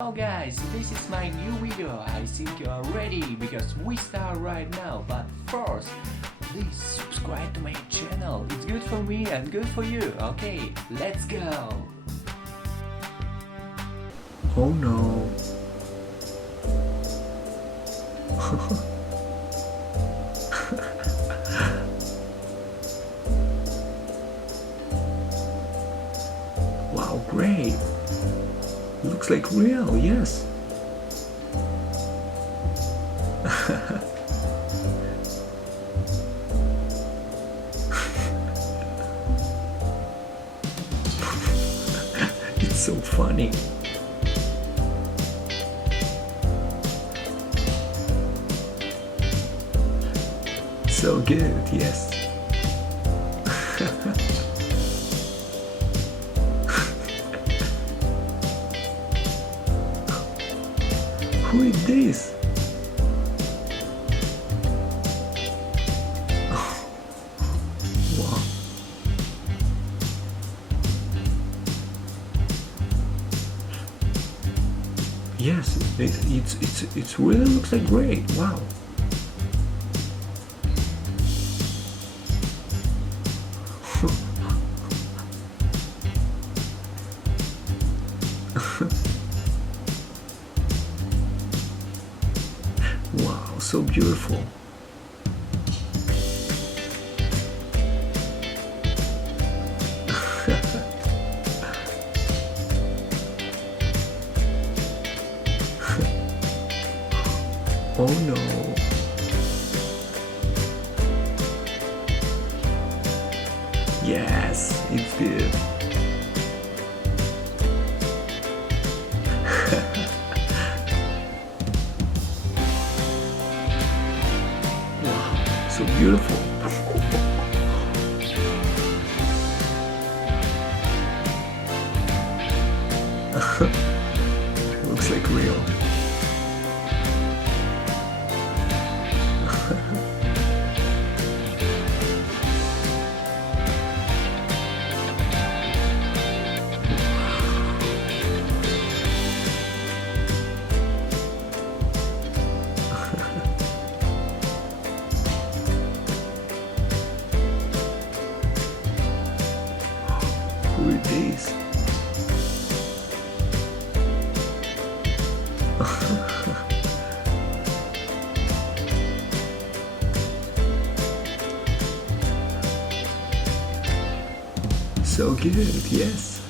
Hello guys, this is my new video. I think you are ready because we start right now. But first, please subscribe to my channel. It's good for me and good for you. Okay, let's go. Oh no. Wow, great. Looks like real, yes. It's so funny. So good, yes. Who is this? Oh, wow. Yes, it really looks like great. Wow. Wow, so beautiful. Oh no. Yes, it's good. Wow, so beautiful. Looks like real. Who is this? So good, yes.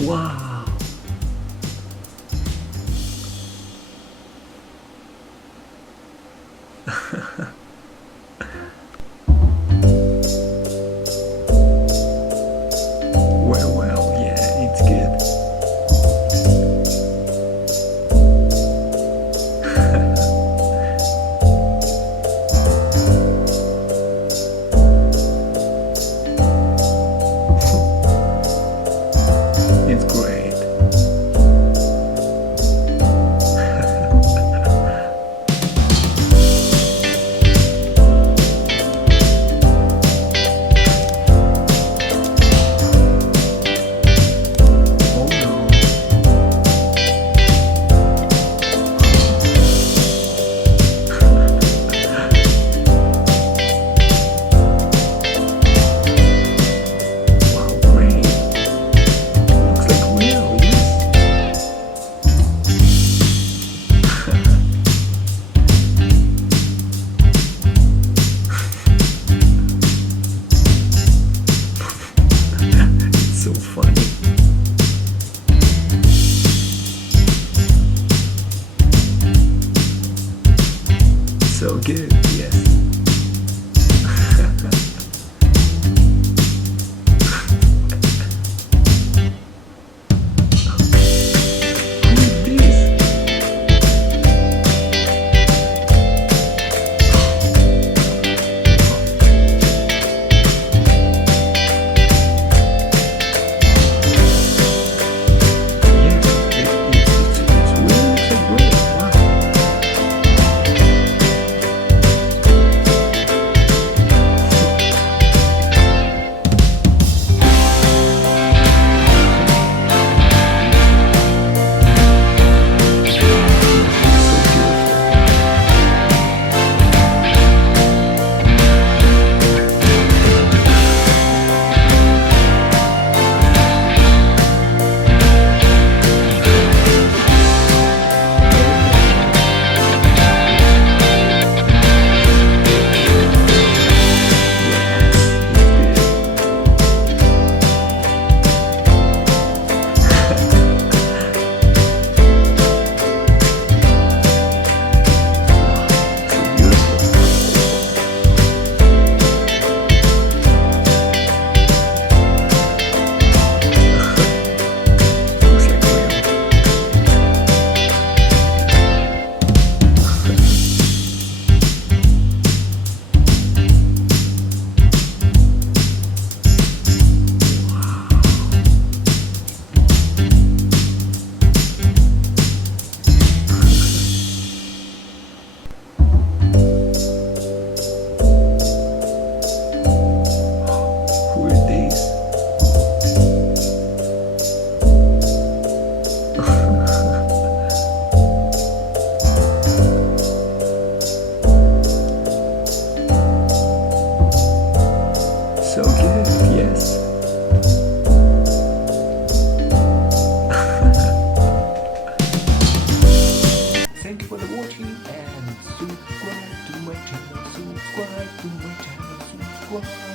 Wow. Well, yeah, it's good. It's great. bye.